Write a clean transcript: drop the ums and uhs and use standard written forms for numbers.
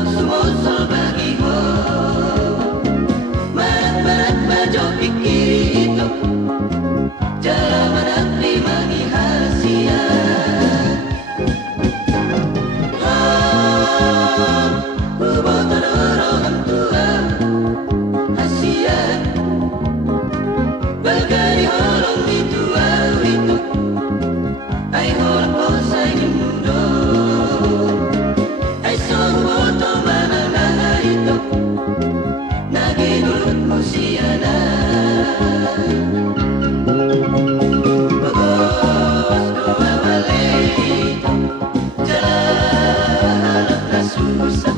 sumusul bagi ho Marat-marat bajo pikir itu Jalan menanti magi hasia Hubotan orang tua hasia Bagari holong di tua itu Ay holong kosay di mundo Ay sohuboto mananaha itu Naginulot mo siya na Bagos kumawali Jalan hanap na susah